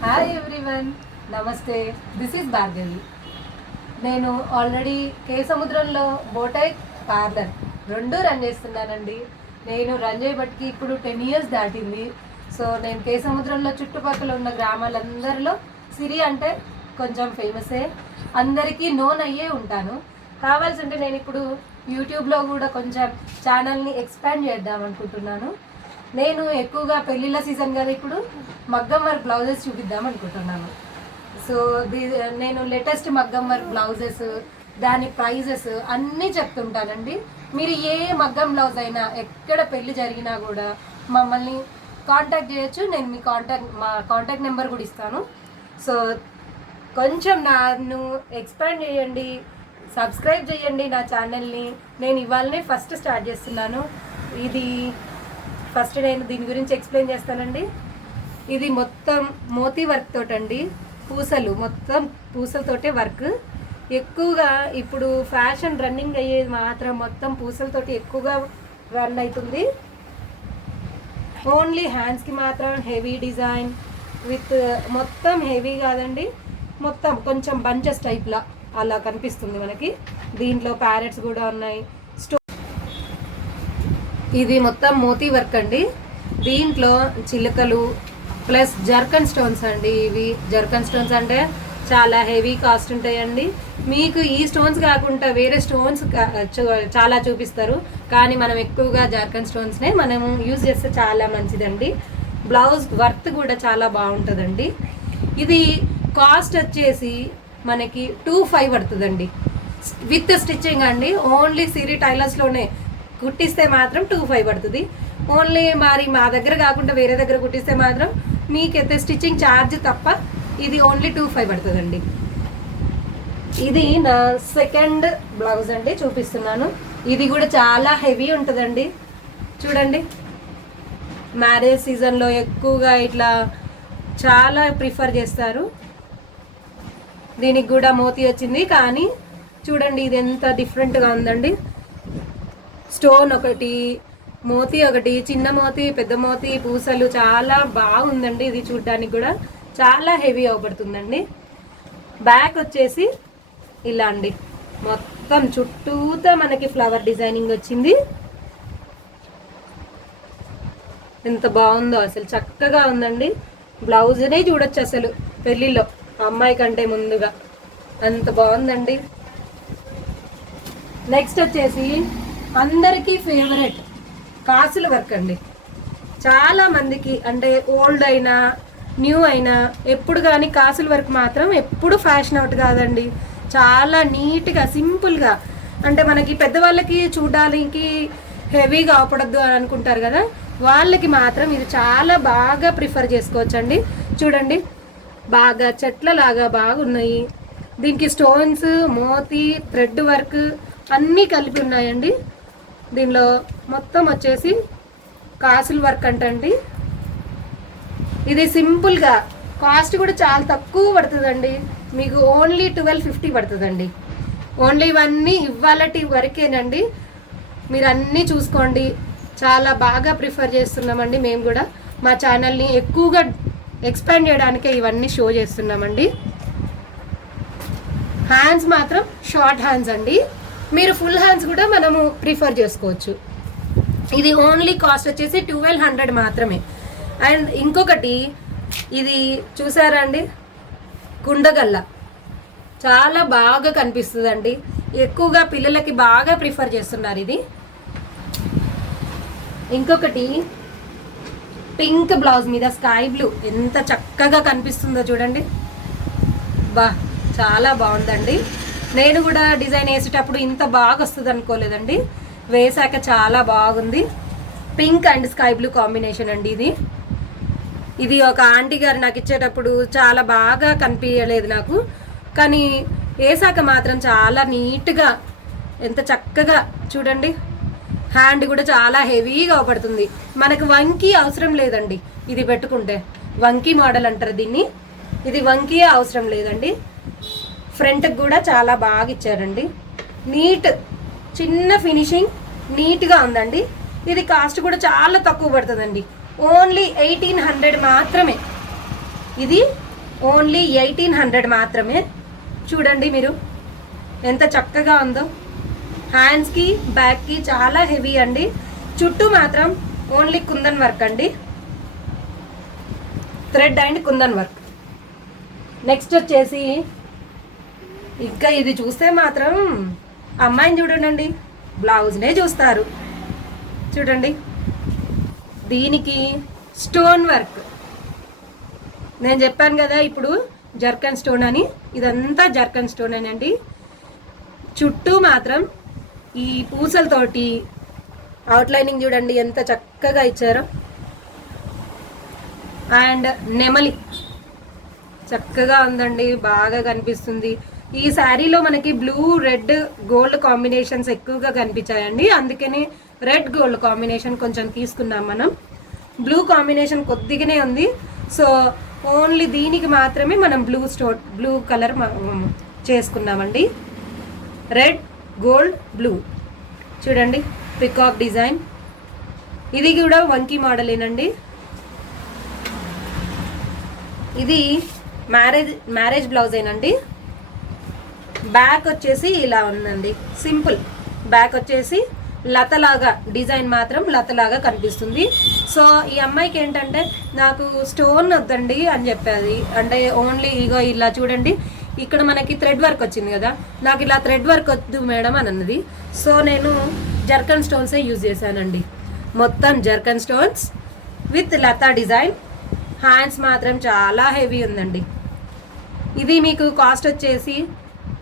Hi everyone, నమస్తే. This is Bhargavi. నేను already కే సముద్రంలో బోటైక్ పార్లర్ రెండు రన్ చేస్తున్నానండి. నేను రన్ చేయబట్టి ఇప్పుడు 10 years దాటింది. సో నేను కే సముద్రంలో చుట్టుపక్కల ఉన్న గ్రామాలందరిలో సిరి అంటే కొంచెం ఫేమసే, అందరికీ నోన్ అయ్యే ఉంటాను. కావాల్సి ఉంటే నేను ఇప్పుడు యూట్యూబ్లో కూడా కొంచెం ఛానల్ని ఎక్స్పాండ్ చేద్దాం అనుకుంటున్నాను. నేను ఎక్కువగా పెళ్ళిళ్ళ సీజన్ కదా, ఇప్పుడు మగ్గం వర్క్ బ్లౌజెస్ చూపిద్దాం అనుకుంటున్నాను. సో నేను లేటెస్ట్ మగ్గం వర్క్ బ్లౌజెస్, దాని ప్రైజెస్ అన్నీ చెప్తుంటానండి. మీరు ఏ మగ్గం బ్లౌజ్ అయినా ఎక్కడ పెళ్ళి జరిగినా కూడా మమ్మల్ని కాంటాక్ట్ చేయొచ్చు. నేను మా కాంటాక్ట్ నెంబర్ కూడా ఇస్తాను. సో కొంచెం నన్ను ఎక్స్పాండ్ చేయండి, సబ్స్క్రైబ్ చేయండి నా ఛానల్ని. నేను ఇవాళనే ఫస్ట్ స్టార్ట్ చేస్తున్నాను. ఫస్ట్ నేను దీని గురించి ఎక్స్ప్లెయిన్ చేస్తానండి. ఇది మొత్తం మోతీ వర్క్ తోటండి, పూసలు, మొత్తం పూసలతోటే వర్క్. ఎక్కువగా ఇప్పుడు ఫ్యాషన్ రన్నింగ్ అయ్యేది మాత్రం మొత్తం పూసలతోటి ఎక్కువగా రన్ అవుతుంది. ఓన్లీ హ్యాండ్స్కి మాత్రం హెవీ డిజైన్ విత్ మొత్తం హెవీ కాదండి, మొత్తం కొంచెం బంచెస్ టైప్లా అలా కనిపిస్తుంది మనకి. దీంట్లో ప్యారెట్స్ కూడా ఉన్నాయి. ఇది మొత్తం మోతీ వర్క్ అండి. దీంట్లో చిలుకలు ప్లస్ జర్కన్ స్టోన్స్ అండి. ఇవి జర్కన్ స్టోన్స్ అంటే చాలా హెవీ కాస్ట్ ఉంటాయండి. మీకు ఈ స్టోన్స్ కాకుండా వేరే స్టోన్స్ చాలా చూపిస్తారు, కానీ మనం ఎక్కువగా జర్కన్ స్టోన్స్నే మనం యూజ్ చేస్తే చాలా మంచిదండి. బ్లౌజ్ వర్త్ కూడా చాలా బాగుంటుందండి. ఇది కాస్ట్ వచ్చేసి మనకి 2,500 పడుతుందండి విత్ స్టిచ్చింగ్ అండి. ఓన్లీ సిరి టైలర్స్లోనే కుట్టిస్తే మాత్రం 2,500 పడుతుంది. ఓన్లీ మరి మా దగ్గర కాకుండా వేరే దగ్గర కుట్టిస్తే మాత్రం మీకైతే స్టిచ్చింగ్ ఛార్జ్ తప్ప ఇది ఓన్లీ 2,500 పడుతుందండి. ఇది నా సెకండ్ బ్లౌజ్ అండి, చూపిస్తున్నాను. ఇది కూడా చాలా హెవీ ఉంటుందండి. చూడండి, మ్యారేజ్ సీజన్లో ఎక్కువగా ఇట్లా చాలా ప్రిఫర్ చేస్తారు. దీనికి కూడా మోతీ వచ్చింది, కానీ చూడండి ఇది ఎంత డిఫరెంట్గా ఉందండి. స్టోన్ ఒకటి, మోతీ ఒకటి, చిన్న మోతీ, పెద్ద మోతీ, పూసలు, చాలా బాగుందండి. ఇది చూడడానికి కూడా చాలా హెవీ అవబడుతుందండి. బ్యాక్ వచ్చేసి ఇలా అండి, మొత్తం చుట్టూతా మనకి ఫ్లవర్ డిజైనింగ్ వచ్చింది. ఎంత బాగుందో అసలు, చక్కగా ఉందండి. బ్లౌజ్నే చూడొచ్చు అసలు పెళ్ళిలో అమ్మాయి కంటే ముందుగా, అంత బాగుందండి. నెక్స్ట్ వచ్చేసి అందరికీ ఫేవరెట్ కాసుల వర్క్ అండి. చాలా మందికి అంటే ఓల్డ్ అయినా న్యూ అయినా ఎప్పుడు కానీ కాసుల వర్క్ మాత్రం ఎప్పుడు ఫ్యాషన్ అవుట్ కాదండి. చాలా నీట్గా సింపుల్గా, అంటే మనకి పెద్దవాళ్ళకి చూడడానికి హెవీగా అవపడద్దు అని అనుకుంటారు కదా, వాళ్ళకి మాత్రం ఇది చాలా బాగా ప్రిఫర్ చేసుకోవచ్చండి. చూడండి, బాగా చెట్లలాగా బాగున్నాయి. దీనికి స్టోన్స్, మోతీ, థ్రెడ్ వర్క్ అన్నీ కలిపి ఉన్నాయండి. దీనిలో మొత్తం వచ్చేసి కాసుల వర్క్ అంటండి. ఇది సింపుల్గా కాస్ట్ కూడా చాలా తక్కువ పడుతుందండి. మీకు ఓన్లీ 1250 పడుతుందండి. ఓన్లీ ఇవన్నీ ఇవాళటి వరకేనండి. మీరు అన్నీ చూసుకోండి. చాలా బాగా ప్రిఫర్ చేస్తున్నామండి. మేము కూడా మా ఛానల్ని ఎక్కువగా ఎక్స్పాండ్ చేయడానికే ఇవన్నీ షో చేస్తున్నామండి. హ్యాండ్స్ మాత్రం షార్ట్ హ్యాండ్స్ అండి. మీరు ఫుల్ హ్యాండ్స్ కూడా మనము ప్రిఫర్ చేసుకోవచ్చు. ఇది ఓన్లీ కాస్ట్ వచ్చేసి 1,200 మాత్రమే. అండ్ ఇంకొకటి, ఇది చూసారా అండి, కుండగల్ల చాలా బాగా కనిపిస్తుందండి. ఎక్కువగా పిల్లలకి బాగా ప్రిఫర్ చేస్తున్నారు ఇది. ఇంకొకటి పింక్ బ్లౌజ్ మీద స్కై బ్లూ ఎంత చక్కగా కనిపిస్తుందో చూడండి. చాలా బాగుందండి. నేను కూడా డిజైన్ వేసేటప్పుడు ఇంత బాగా వస్తుంది అనుకోలేదండి, వేసాక చాలా బాగుంది. Pink and sky blue combination అండి ఇది. ఇది ఒక ఆంటీ గారు నాకు ఇచ్చేటప్పుడు చాలా బాగా కనిపించలేదు నాకు, కానీ వేసాక మాత్రం చాలా నీట్గా, ఎంత చక్కగా చూడండి. హ్యాండ్ కూడా చాలా హెవీగా అవపడుతుంది. మనకు వంకీ అవసరం లేదండి ఇది పెట్టుకుంటే. వంకీ మోడల్ అంటారు దీన్ని. ఇది వంకీ అవసరం లేదండి. ఫ్రంట్కి కూడా చాలా బాగా ఇచ్చారండి. నీట్ చిన్న ఫినిషింగ్ నీట్గా ఉందండి. ఇది కాస్ట్ కూడా చాలా తక్కువ పడుతుందండి. ఓన్లీ 1,800 మాత్రమే. ఇది ఓన్లీ 1800 మాత్రమే. చూడండి మీరు ఎంత చక్కగా ఉందో. హ్యాండ్స్కి బ్యాక్కి చాలా హెవీ అండి. చుట్టూ మాత్రం ఓన్లీ కుందన్ వర్క్ అండి, thread and kundan work. Next వచ్చేసి ఇంకా ఇది చూస్తే మాత్రం అమ్మాయిని చూడండి, బ్లౌజ్నే చూస్తారు. చూడండి దీనికి స్టోన్ వర్క్. నేను చెప్పాను కదా ఇప్పుడు జర్కన్ స్టోన్ అని, ఇదంతా జర్కన్ స్టోన్ అండి. చుట్టూ మాత్రం ఈ పూసలతోటి అవుట్లైనింగ్ చూడండి ఎంత చక్కగా ఇచ్చారో. అండ్ నెమలి చక్కగా ఉందండి, బాగా కనిపిస్తుంది. ఈ శారీలో మనకి బ్లూ రెడ్ గోల్డ్ కాంబినేషన్స్ ఎక్కువగా కనిపించాయండి, అందుకని రెడ్ గోల్డ్ కాంబినేషన్ కొంచెం తీసుకున్నాం మనం. బ్లూ కాంబినేషన్ కొద్దిగానే ఉంది, సో ఓన్లీ దీనికి మాత్రమే మనం బ్లూ కలర్ చేసుకున్నామండి. రెడ్ గోల్డ్ బ్లూ చూడండి, పికాక్ డిజైన్. ఇది కూడా వంకీ మోడలేనండి. ఇది మ్యారేజ్ బ్లౌజేనండి. బ్యాక్ వచ్చేసి ఇలా ఉందండి, సింపుల్ బ్యాక్ వచ్చేసి లతలాగా డిజైన్ మాత్రం లతలాగా కనిపిస్తుంది. సో ఈ అమ్మాయికి ఏంటంటే నాకు స్టోన్ వద్దండి అని చెప్పేది, అంటే ఓన్లీ ఇగో ఇలా చూడండి ఇక్కడ మనకి థ్రెడ్ వర్క్ వచ్చింది కదా, నాకు ఇలా థ్రెడ్ వర్క్ వద్దు మేడం అని అన్నది. సో నేను జర్కన్ స్టోన్సే యూజ్ చేశానండి, మొత్తం జర్కన్ స్టోన్స్ విత్ లతా డిజైన్. హ్యాండ్స్ మాత్రం చాలా హెవీ ఉందండి. ఇది మీకు కాస్ట్ వచ్చేసి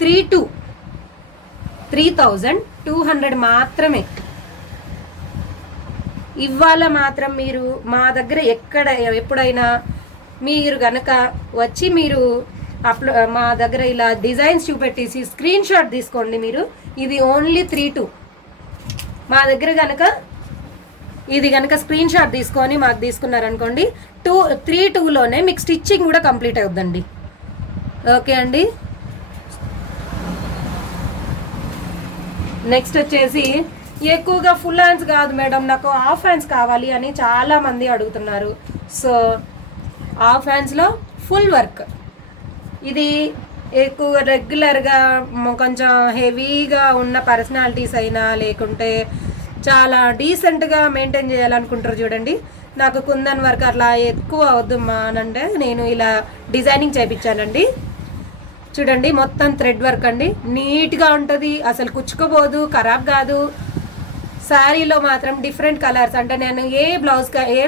3200 మాత్రమే. ఇవాళ మాత్రం మీరు మా దగ్గర ఎప్పుడైనా మీరు గనక వచ్చి మీరు మా దగ్గర ఇలా డిజైన్స్ చూపెట్టేసి స్క్రీన్ షాట్ తీసుకోండి మీరు. ఇది ఓన్లీ 32. మా దగ్గర కనుక ఇది కనుక స్క్రీన్ షాట్ తీసుకొని మాకు తీసుకున్నారనుకోండి 32లోనే మీకు స్టిచ్చింగ్ కూడా కంప్లీట్ అవుతుందండి. ఓకే అండి. నెక్స్ట్ వచ్చేసి ఎక్కువగా ఫుల్ హ్యాండ్స్ కాదు మేడం, నాకు హాఫ్ హ్యాండ్స్ కావాలి అని చాలామంది అడుగుతున్నారు. సో హాఫ్ హ్యాండ్స్లో ఫుల్ వర్క్. ఇది ఎక్కువ రెగ్యులర్గా కొంచెం హెవీగా ఉన్న పర్సనాలిటీస్ అయినా లేకుంటే చాలా డీసెంట్గా మెయింటైన్ చేయాలనుకుంటారు చూడండి. నాకు కుందన్ వర్క్ అట్లా ఎక్కువ అవద్దమ్మా అని అంటే నేను ఇలా డిజైనింగ్ చేయించానండి. చూడండి మొత్తం థ్రెడ్ వర్క్ అండి, నీట్గా ఉంటుంది, అసలు కుచ్చుకోబోదు, ఖరాబ్ కాదు. శారీలో మాత్రం డిఫరెంట్ కలర్స్, అంటే నేను ఏ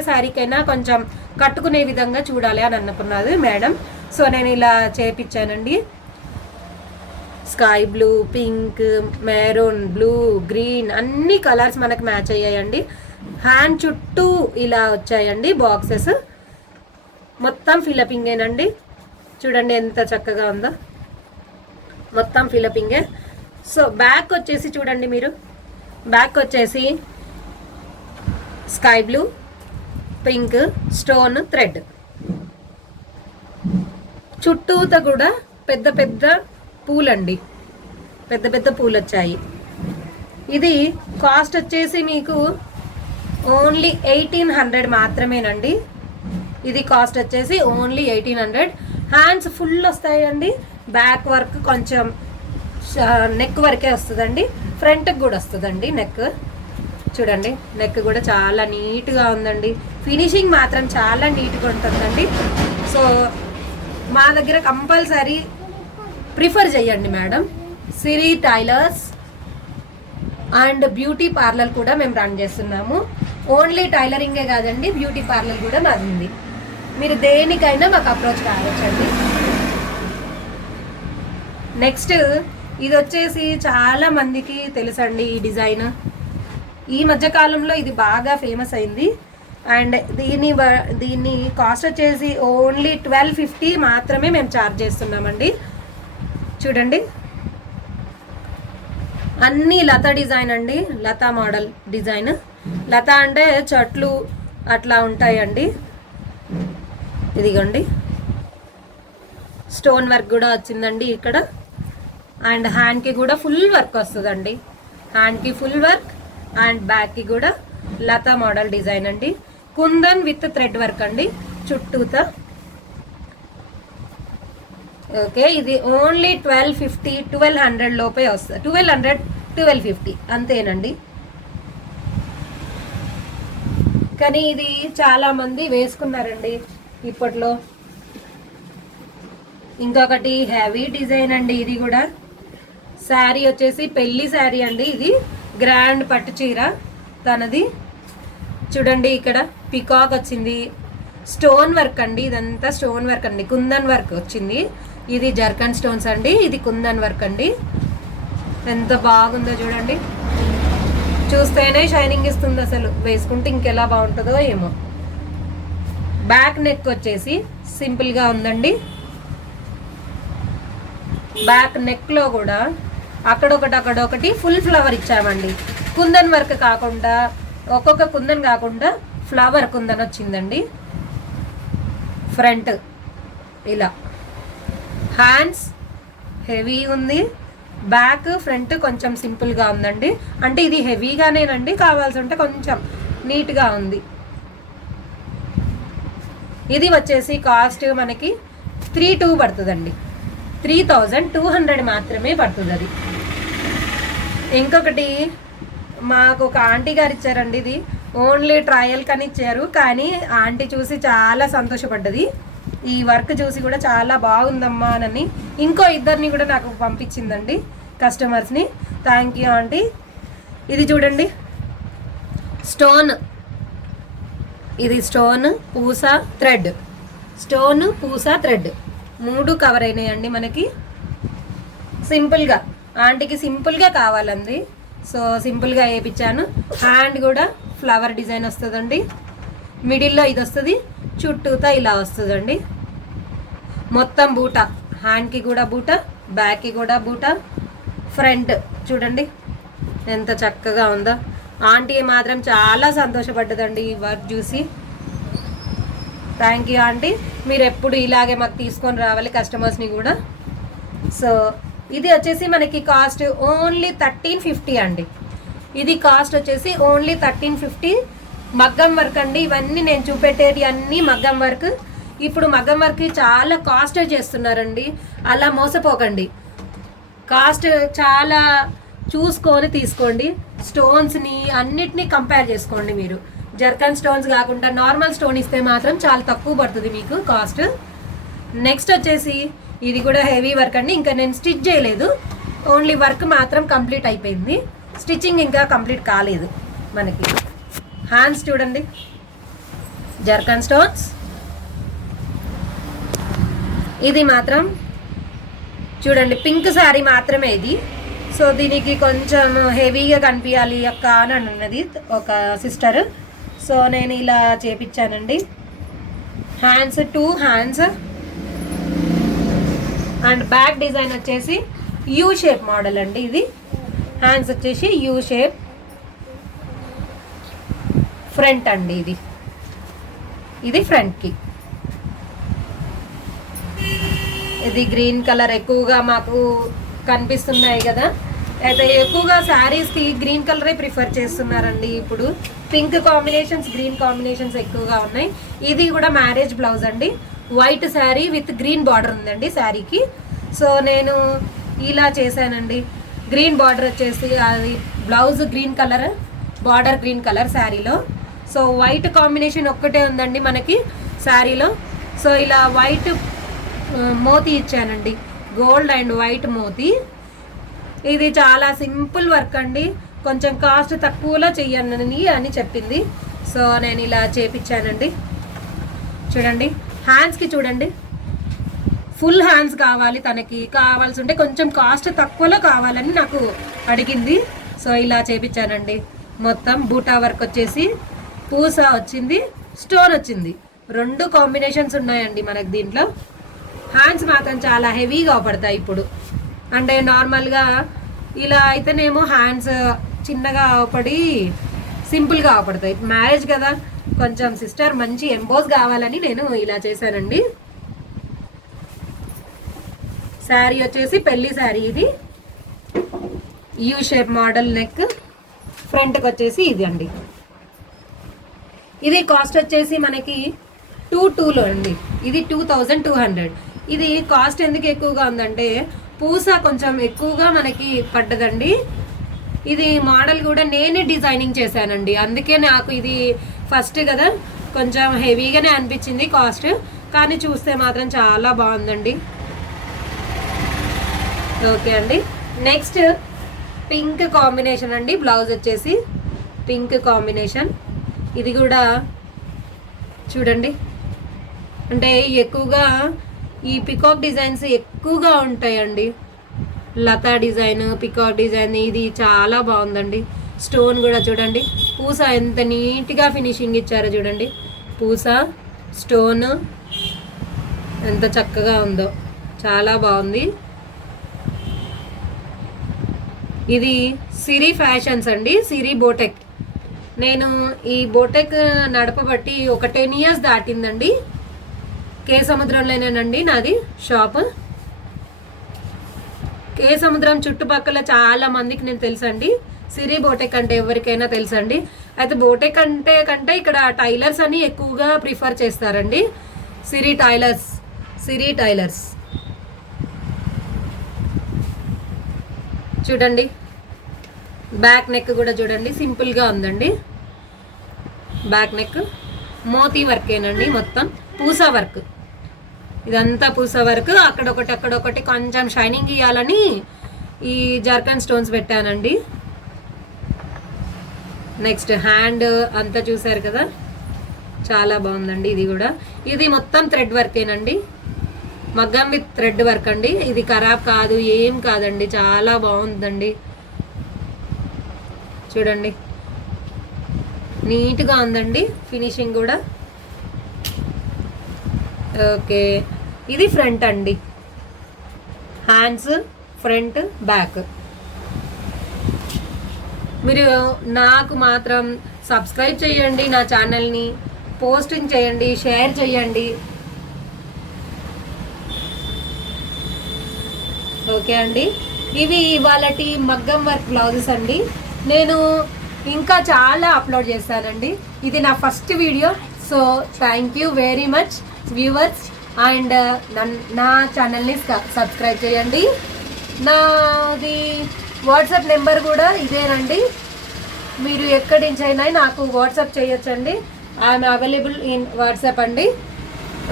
శారీకైనా కొంచెం కట్టుకునే విధంగా చూడాలి అని అనుకున్నది మేడం. సో నేను ఇలా చేయించానండి. Sky blue, pink, maroon, blue, green అన్ని కలర్స్ మనకు మ్యాచ్ అయ్యాయండి. హ్యాండ్ చుట్టూ ఇలా వచ్చాయండి బాక్సెస్, మొత్తం ఫిలపింగేనండి. చూడండి ఎంత చక్కగా ఉందో, మొత్తం ఫిలపింగే. సో బ్యాక్ వచ్చేసి చూడండి మీరు, బ్యాక్ వచ్చేసి sky blue, pink, stone, thread, చుట్టూతో కూడా పెద్ద పెద్ద పూలండి, పెద్ద పెద్ద పూలు వచ్చాయి. ఇది కాస్ట్ వచ్చేసి మీకు ఓన్లీ 1800 మాత్రమేనండి. ఇది కాస్ట్ వచ్చేసి ఓన్లీ 1800. హ్యాండ్స్ ఫుల్ వస్తాయండి, బ్యాక్ వర్క్ కొంచెం నెక్ వరకే వస్తుందండి, ఫ్రంట్కి కూడా వస్తుందండి నెక్. చూడండి నెక్ కూడా చాలా నీట్గా ఉందండి, ఫినిషింగ్ మాత్రం చాలా నీట్గా ఉంటుందండి. సో మా దగ్గర కంపల్సరీ ప్రిఫర్ చేయండి madam. Siri tailors and beauty parlour కూడా మేము రన్ చేస్తున్నాము. ఓన్లీ టైలరింగే కాదండి, బ్యూటీ పార్లర్ కూడా మాది ఉంది. మీరు దేనికైనా మాకు అప్రోచ్ కావచ్చండి. నెక్స్ట్ ఇది వచ్చేసి చాలా మందికి తెలుసండి ఈ డిజైన్, ఈ మధ్యకాలంలో ఇది బాగా ఫేమస్ అయింది. అండ్ దీన్ని కాస్ట్ వచ్చేసి ఓన్లీ 1250 మాత్రమే మేము ఛార్జ్ చేస్తున్నామండి. చూడండి అన్నీ లతా డిజైన్ అండి, లతా మోడల్ డిజైన్. లతా అంటే చెట్లు అట్లా ఉంటాయండి. ఇదిగోండి స్టోన్ వర్క్ కూడా వచ్చిందండి ఇక్కడ. అండ్ హ్యాండ్కి కూడా ఫుల్ వర్క్ వస్తుందండి, హ్యాండ్కి ఫుల్ వర్క్ అండ్ బ్యాక్కి కూడా లతా మోడల్ డిజైన్ అండి. కుందన్ విత్ థ్రెడ్ వర్క్ అండి చుట్టూతా. ఓకే, ఇది ఓన్లీ 1250 1200 లోపే వస్తుంది. 1200 1250 అంతేనండి. కానీ ఇది చాలా మంది వేసుకున్నారండి ఇప్పట్లో. ఇంకొకటి హెవీ డిజైన్ అండి, ఇది కూడా శారీ వచ్చేసి పెళ్లి శారీ అండి. ఇది గ్రాండ్ పట్టు చీర తనది. చూడండి ఇక్కడ పికాక్ వచ్చింది, స్టోన్ వర్క్ అండి, ఇదంతా స్టోన్ వర్క్ అండి, కుందన్ వర్క్ వచ్చింది. ఇది జర్కన్ స్టోన్స్ అండి, ఇది కుందన్ వర్క్ అండి. ఎంత బాగుందో చూడండి, చూస్తేనే షైనింగ్ ఇస్తుంది. అసలు వేసుకుంటే ఇంకెలా బాగుంటుందో ఏమో. బ్యాక్ నెక్ వచ్చేసి సింపుల్గా ఉందండి. బ్యాక్ నెక్లో కూడా అక్కడొకటి ఫుల్ ఫ్లవర్ ఇచ్చామండి. కుందన్ వర్క్ కాకుండా, ఒక్కొక్క కుందన్ కాకుండా ఫ్లవర్ కుందన్ వచ్చిందండి. ఫ్రంట్ ఇలా హ్యాండ్స్ హెవీ ఉంది, బ్యాక్ ఫ్రంట్ కొంచెం సింపుల్గా ఉందండి. అంటే ఇది హెవీగానేనండి, కావాల్సి ఉంటే కొంచెం నీట్గా ఉంది. ఇది వచ్చేసి కాస్ట్ మనకి 32 పడుతుందండి, 3200 మాత్రమే పడుతుంది. అది ఇంకొకటి మాకు ఒక ఆంటీ గారు ఇచ్చారండి. ఇది ఓన్లీ ట్రయల్ కని ఇచ్చారు, కానీ ఆంటీ చూసి చాలా సంతోషపడ్డది. ఈ వర్క్ చూసి కూడా చాలా బాగుందమ్మా అని ఇంకో ఇద్దరిని కూడా నాకు పంపించిందండి, కస్టమర్స్ని. Thank you aunty. ఇది చూడండి స్టోన్, ఇది స్టోన్ పూస థ్రెడ్, స్టోన్ పూస థ్రెడ్ 3 కవర్ అయినాయండి మనకి. సింపుల్గా ఆంటీకి సింపుల్గా కావాలండి, సో సింపుల్గా వేయించాను. హ్యాండ్ కూడా ఫ్లవర్ డిజైన్ వస్తుందండి, మిడిల్లో ఇది వస్తుంది, చుట్టూతా ఇలా వస్తుందండి. మొత్తం బూట, హ్యాండ్కి కూడా బూట, బ్యాక్కి కూడా బూట, ఫ్రంట్ చూడండి ఎంత చక్కగా ఉందో. ఆంటీ మాత్రం చాలా సంతోషపడ్డదండి ఈ వర్క్ చూసి. థ్యాంక్ యూ ఆంటీ, మీరు ఎప్పుడు ఇలాగే మాకు తీసుకొని రావాలి కస్టమర్స్ని కూడా. సో ఇది వచ్చేసి మనకి కాస్ట్ ఓన్లీ 1350 అండి. ఇది కాస్ట్ వచ్చేసి ఓన్లీ 1350. మగ్గం వర్క్ అండి, ఇవన్నీ నేను చూపెట్టేది అన్నీ మగ్గం వర్క్. ఇప్పుడు మగ్గం వర్క్ చాలా కాస్ట్ చేస్తున్నారండి, అలా మోసపోకండి. కాస్ట్ చాలా చూసుకొని తీసుకోండి. స్టోన్స్ని అన్నిటినీ కంపేర్ చేసుకోండి మీరు. జర్కన్ స్టోన్స్ కాకుండా నార్మల్ స్టోన్ ఇస్తే మాత్రం చాలా తక్కువ పడుతుంది మీకు కాస్ట్. నెక్స్ట్ వచ్చేసి ఇది కూడా హెవీ వర్క్ అండి, ఇంకా నేను స్టిచ్ చేయలేదు, ఓన్లీ వర్క్ మాత్రం కంప్లీట్ అయిపోయింది, స్టిచ్చింగ్ ఇంకా కంప్లీట్ కాలేదు మనకి. హ్యాండ్స్ చూడండి జర్కన్ స్టోన్స్. ఇది మాత్రం చూడండి పింక్ శారీ మాత్రమే ఇది. సో దీనికి కొంచెం హెవీగా కనిపించాలి అక్క అని అన్నది ఒక సిస్టర్, సో నేను ఇలా చేపించానండి. Hands 2 hands and back design వచ్చేసి యూ షేప్ మోడల్ అండి. ఇది హ్యాండ్స్ వచ్చేసి యూ షేప్, ఫ్రంట్ అండి. ఇది ఫ్రంట్కి. ఇది గ్రీన్ కలర్ ఎక్కువగా మాకు కనిపిస్తున్నాయి కదా, అయితే ఎక్కువగా శారీస్కి గ్రీన్ కలరే ప్రిఫర్ చేస్తున్నారండి ఇప్పుడు. పింక్ కాంబినేషన్స్, గ్రీన్ కాంబినేషన్స్ ఎక్కువగా ఉన్నాయి. ఇది కూడా మ్యారేజ్ బ్లౌజ్ అండి, white sari with green border ఉందండి శారీకి. సో నేను ఇలా చేశానండి. గ్రీన్ బార్డర్ వచ్చేసి అది blouse green colour, border green colour శారీలో. సో వైట్ కాంబినేషన్ ఒక్కటే ఉందండి మనకి శారీలో. సో ఇలా వైట్ మోతీ ఇచ్చానండి, గోల్డ్ అండ్ వైట్ మోతీ. ఇది చాలా సింపుల్ వర్క్ అండి, కొంచెం కాస్ట్ తక్కువలో చెయ్యనని అని చెప్పింది. సో నేను ఇలా చేపించానండి. చూడండి హ్యాండ్స్కి చూడండి, ఫుల్ హ్యాండ్స్ కావాలి తనకి, కావాల్సి ఉంటే కొంచెం కాస్ట్ తక్కువలో కావాలని నాకు అడిగింది. సో ఇలా చేపించానండి. మొత్తం బూటా వర్క్ వచ్చేసి పూస వచ్చింది, స్టోన్ వచ్చింది, 2 కాంబినేషన్స్ ఉన్నాయండి మనకి దీంట్లో. హ్యాండ్స్ మాత్రం చాలా హెవీగా పడతాయి ఇప్పుడు, అంటే నార్మల్గా ఇలా అయితేనేమో హ్యాండ్స్ చిన్నగా పడి సింపుల్గా అవపడతాయి. మ్యారేజ్ కదా, కొంచెం సిస్టర్ మంచి ఎంబోస్ కావాలని నేను ఇలా చేశానండి. శారీ వచ్చేసి పెళ్లి శారీ, ఇది యూ షేప్ మోడల్ నెక్, ఫ్రంట్కి వచ్చేసి ఇది అండి. ఇది కాస్ట్ వచ్చేసి మనకి 2200 అండి, ఇది 2200. ఇది కాస్ట్ ఎందుకు ఎక్కువగా ఉందంటే పూస కొంచెం ఎక్కువగా మనకి పడ్డదండి. ఇది మోడల్ కూడా నేనే డిజైనింగ్ చేశానండి, అందుకే నాకు ఇది ఫస్ట్ కదా కొంచెం హెవీగానే అనిపించింది కాస్ట్, కానీ చూస్తే మాత్రం చాలా బాగుందండి. ఓకే అండి. నెక్స్ట్ పింక్ కాంబినేషన్ అండి. బ్లౌజ్ వచ్చేసి పింక్ కాంబినేషన్. ఇది కూడా చూడండి, అంటే ఎక్కువగా ఈ పికాక్ డిజైన్స్ ఎక్కువగా ఉంటాయండి. లతా డిజైన్, పికాక్ డిజైన్, ఇది చాలా బాగుందండి. స్టోన్ కూడా చూడండి, పూస ఎంత నీట్గా ఫినిషింగ్ ఇచ్చారో చూడండి. పూస స్టోన్ ఎంత చక్కగా ఉందో, చాలా బాగుంది. ఇది సిరి ఫ్యాషన్స్ అండి, సిరి బోటెక్. నేను ఈ బోటెక్ నడపబట్టి ఒక 10 years దాటిందండి. కే సముద్రంలోనేనండి నాది షాప్. కే సముద్రం చుట్టుపక్కల చాలా మందికి నేను తెలుసండి. సిరి బోటెక్ అంటే ఎవరికైనా తెలుసండి. అయితే బోటెక్ కంటే ఇక్కడ టైలర్స్ అని ఎక్కువగా ప్రిఫర్ చేస్తారండి. సిరి టైలర్స్ చూడండి. బ్యాక్ నెక్ కూడా చూడండి, సింపుల్గా ఉందండి. బ్యాక్ నెక్ మోతీ వర్కేనండి, మొత్తం పూసా వర్క్. ఇదంతా పూసా వర్క్. అక్కడొకటి కొంచెం షైనింగ్ ఇవ్వాలని ఈ జర్కన్ స్టోన్స్ పెట్టానండి. నెక్స్ట్ హ్యాండ్ అంతా చూసారు కదా, చాలా బాగుందండి. ఇది కూడా, ఇది మొత్తం థ్రెడ్ వర్కేనండి, మగ్గం విత్ థ్రెడ్ వర్క్ అండి. ఇది ఖరాబ్ కాదు, ఏం కాదండి, చాలా బాగుందండి. చూడండి, నీట్గా ఉందండి ఫినిషింగ్ కూడా. ఓకే, ఇది ఫ్రంట్ అండి. Hands, front, back. మీరు నాకు మాత్రం సబ్స్క్రైబ్ చేయండి, నా ఛానల్ని పోస్టింగ్ చేయండి, షేర్ చేయండి. ఓకే అండి. ఇవి ఇవాళటి మగ్గం వర్క్ బ్లౌజెస్ అండి. నేను ఇంకా చాలా అప్లోడ్ చేస్తానండి. ఇది నా first video. So thank you very much viewers. And నా ఛానల్ని సబ్స్క్రైబ్ చేయండి. నాది వాట్సాప్ నెంబర్ కూడా ఇదేనండి. మీరు ఎక్కడి నుంచి అయినా నాకు వాట్సాప్ చేయొచ్చండి. ఐఎమ్ అవైలబుల్ ఇన్ వాట్సాప్ అండి.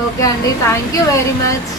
ఓకే అండి, థ్యాంక్ యూ వెరీ మచ్.